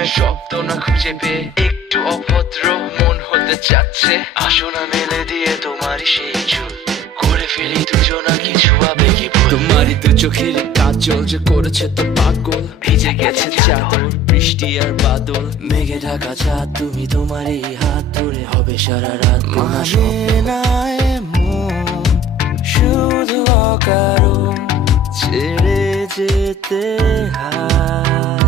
প্রেমের শব্দ না খুঁজে পেয়ে একটু অভদ্র মন হতে চাচ্ছে। আসো না মেলে দিয়ে তোমারই সেই চুল, করে ফেলি দুজনা কিছু আবেগী ভুল। তোমারই দু চোখের কাজল যে করেছে তো পাগল, ভিজে গেছে চাদর বৃষ্টি আর বাদল। মেঘে ঢাকা চাঁদ তুমি তোমারই হাত ধরে হবে সারা রাত। মানে না এমন শুধু অকারণ ছেড়ে যেতে হয়।